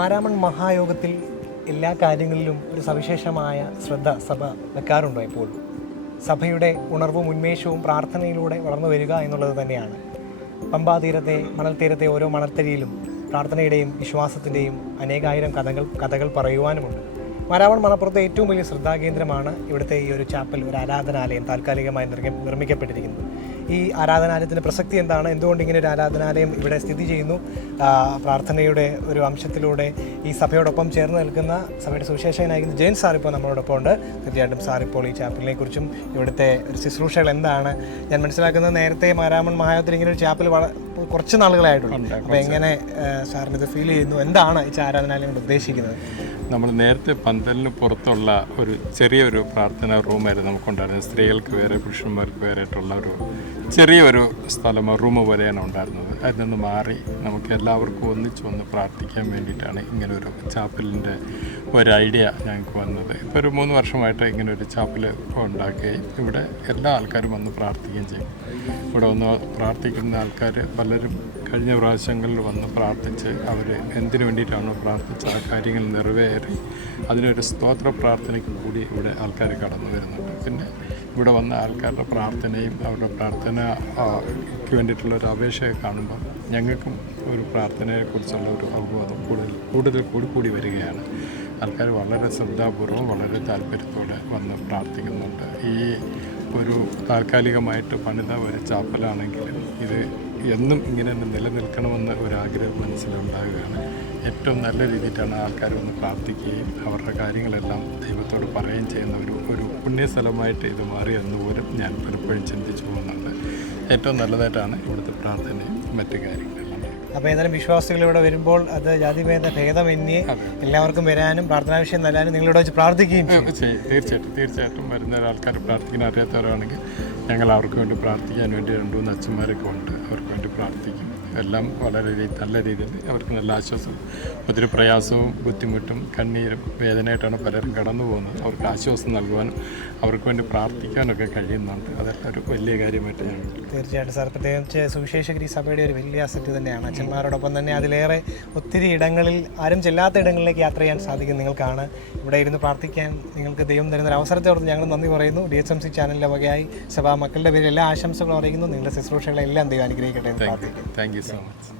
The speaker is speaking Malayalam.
മാരാമൺ മഹായോഗത്തിൽ എല്ലാ കാര്യങ്ങളിലും ഒരു സവിശേഷമായ ശ്രദ്ധ സഭ വെക്കാറുണ്ടോ എപ്പോഴും? സഭയുടെ ഉണർവും ഉന്മേഷവും പ്രാർത്ഥനയിലൂടെ വളർന്നു വരിക എന്നുള്ളത് തന്നെയാണ്. പമ്പാതീരത്തെ മണൽത്തീരത്തെ ഓരോ മണൽത്തരിയിലും പ്രാർത്ഥനയുടെയും വിശ്വാസത്തിൻ്റെയും അനേകായിരം കഥകൾ പറയുവാനുമുണ്ട്. മാരാമൺ മണപ്പുറത്തെ ഏറ്റവും വലിയ ശ്രദ്ധാകേന്ദ്രമാണ് ഇവിടുത്തെ ഈ ഒരു ചാപ്പൽ, ഒരു ആരാധനാലയം താൽക്കാലികമായി നിർമ്മിക്കപ്പെട്ടിരിക്കുന്നത്. ഈ ആരാധനാലയത്തിൻ്റെ പ്രസക്തി എന്താണ്? എന്തുകൊണ്ട് ഇങ്ങനെ ഒരു ആരാധനാലയം ഇവിടെ സ്ഥിതി ചെയ്യുന്നു? പ്രാർത്ഥനയുടെ ഒരു അംശത്തിലൂടെ ഈ സഭയോടൊപ്പം ചേർന്ന് നിൽക്കുന്ന സഭയുടെ സുവിശേഷകനായിരിക്കുന്ന ജെയിൻ സാർ ഇപ്പോൾ നമ്മളോടൊപ്പം ഉണ്ട്. തീർച്ചയായിട്ടും സാർ ഇപ്പോൾ ഈ ചാപ്പലിനെ കുറിച്ചും ഇവിടുത്തെ ഒരു ശുശ്രൂഷകൾ എന്താണ്? ഞാൻ മനസ്സിലാക്കുന്നത് നേരത്തെ മാരാമൺ മഹായോഗത്തിൽ ഇങ്ങനെ ഒരു ചാപ്പൽ കുറച്ച് നാളുകളായിട്ടുണ്ട്. അപ്പോൾ എങ്ങനെ സാറിന് ഇത് ഫീൽ ചെയ്യുന്നു? എന്താണ് ഈ ആരാധനാലയം കൊണ്ട് ഉദ്ദേശിക്കുന്നത്? നമ്മൾ നേരത്തെ പന്തലിന് പുറത്തുള്ള ഒരു ചെറിയൊരു പ്രാർത്ഥനാ റൂമായിരുന്നു നമുക്കുണ്ടായിരുന്നത്. സ്ത്രീകൾക്ക് വേറെ പുരുഷന്മാർക്ക് വേറെ ആയിട്ടുള്ള ഒരു ചെറിയൊരു സ്ഥലം, റൂം പോലെയാണ് ഉണ്ടായിരുന്നത്. അതിൽ നിന്ന് മാറി നമുക്ക് എല്ലാവർക്കും ഒന്നിച്ച് വന്ന് പ്രാർത്ഥിക്കാൻ വേണ്ടിയിട്ടാണ് ഇങ്ങനൊരു ചാപ്പലിൻ്റെ ഒരു ഐഡിയ ഞങ്ങൾക്ക് വന്നത്. ഇപ്പോൾ ഒരു 3 വർഷമായിട്ട് ഇങ്ങനെ ഒരു ചാപ്പൽ ഉണ്ടാക്കുകയും ഇവിടെ എല്ലാ ആൾക്കാരും വന്ന് പ്രാർത്ഥിക്കുകയും ചെയ്യും. ഇവിടെ വന്ന് പ്രാർത്ഥിക്കുന്ന ആൾക്കാർ പലരും കഴിഞ്ഞ പ്രാവശ്യങ്ങളിൽ വന്ന് പ്രാർത്ഥിച്ച് അവർ എന്തിനു വേണ്ടിയിട്ടാണോ പ്രാർത്ഥിച്ച് ആ കാര്യങ്ങൾ നിറവേറി അതിനൊരു സ്തോത്ര പ്രാർത്ഥനയ്ക്ക് കൂടി ഇവിടെ ആൾക്കാർ കടന്നു വരുന്നുണ്ട്. പിന്നെ ഇവിടെ വന്ന ആൾക്കാരുടെ പ്രാർത്ഥനയും അവരുടെ പ്രാർത്ഥനയ്ക്ക് വേണ്ടിയിട്ടുള്ളൊരു അപേക്ഷയെ കാണുമ്പോൾ ഞങ്ങൾക്കും ഒരു പ്രാർത്ഥനയെക്കുറിച്ചുള്ള ഒരു അവബോധം കൂടുതൽ കൂടി വരികയാണ്. ആൾക്കാർ വളരെ ശ്രദ്ധാപൂർവം വളരെ താല്പര്യത്തോടെ വന്ന് പ്രാർത്ഥിക്കുന്നുണ്ട്. ഈ ഒരു താൽക്കാലികമായിട്ട് പണിത ഒരു ചാപ്പലാണെങ്കിലും ഇത് എന്നും ഇങ്ങനെ നിലനിൽക്കണമെന്ന് ഒരാഗ്രഹം മനസ്സിലുണ്ടാകുകയാണ്. ഏറ്റവും നല്ല രീതിയിലാണ് ആൾക്കാർ വന്ന് പ്രാർത്ഥിക്കുകയും അവരുടെ കാര്യങ്ങളെല്ലാം ദൈവത്തോട് പറയുകയും ചെയ്യുന്ന ഒരു പുണ്യസ്ഥലമായിട്ട് ഇത് മാറി എന്ന് പോലും ഞാൻ പലപ്പോഴും ചിന്തിച്ചു പോകുന്നുണ്ട്. ഏറ്റവും നല്ലതായിട്ടാണ് ഇവിടുത്തെ പ്രാർത്ഥനയും മറ്റു കാര്യങ്ങളെല്ലാം. അപ്പോൾ ഏതായാലും വിശ്വാസികൾ ഇവിടെ വരുമ്പോൾ അത് ജാതിഭേദ ഭേദമന്യേ എല്ലാവർക്കും വരാനും പ്രാർത്ഥനാ വിഷയം നൽകാനും നിങ്ങളിവിടെ വെച്ച് പ്രാർത്ഥിക്കുകയും തീർച്ചയായിട്ടും വരുന്ന ആൾക്കാർ പ്രാർത്ഥിക്കാൻ അറിയാത്തവരാണെങ്കിൽ ഞങ്ങൾ അവർക്ക് വേണ്ടി പ്രാർത്ഥിക്കാൻ വേണ്ടി 2-3 അച്ഛന്മാരൊക്കെ ഉണ്ട്. അവർക്ക് വേണ്ടി പ്രാർത്ഥിക്കും. എല്ലാം വളരെ നല്ല രീതിയിൽ അവർക്ക് നല്ല ആശ്വാസം. ഒത്തിരി പ്രയാസവും ബുദ്ധിമുട്ടും കണ്ണീരും വേദനയായിട്ടാണ് പലരും കടന്നു പോകുന്നത്. അവർക്ക് ആശ്വാസം നൽകുവാനും അവർക്ക് വേണ്ടി പ്രാർത്ഥിക്കാനൊക്കെ കഴിയുന്നുണ്ട്. അതെല്ലാം ഒരു വലിയ കാര്യമായിട്ട് ഞാൻ തീർച്ചയായിട്ടും സാർ, പ്രത്യേകിച്ച് സുവിശേഷഗിരി സഭയുടെ ഒരു വലിയ അസറ്റ് തന്നെയാണ്. അച്ഛന്മാരോടൊപ്പം തന്നെ അതിലേറെ ഒത്തിരി ഇടങ്ങളിൽ ആരും ചെല്ലാത്ത ഇടങ്ങളിലേക്ക് യാത്ര ചെയ്യാൻ സാധിക്കും നിങ്ങൾക്കാണ്. ഇവിടെ ഇരുന്ന് പ്രാർത്ഥിക്കാൻ നിങ്ങൾക്ക് ദൈവം തരുന്ന ഒരു അവസരത്തെ ഓർത്ത് ഞങ്ങൾ നന്ദി പറയുന്നു. DHMC ചാനലിൻ്റെ വകയായി സഭാ മക്കളുടെ പേരിൽ എല്ലാ ആശംസകളും അറിയിക്കുന്നു. നിങ്ങളുടെ ശുശ്രൂഷകളെല്ലാം ദൈവം അനുഗ്രഹിക്കട്ടെ എന്ന് പ്രാർത്ഥിക്കുന്നു. Thank you so much.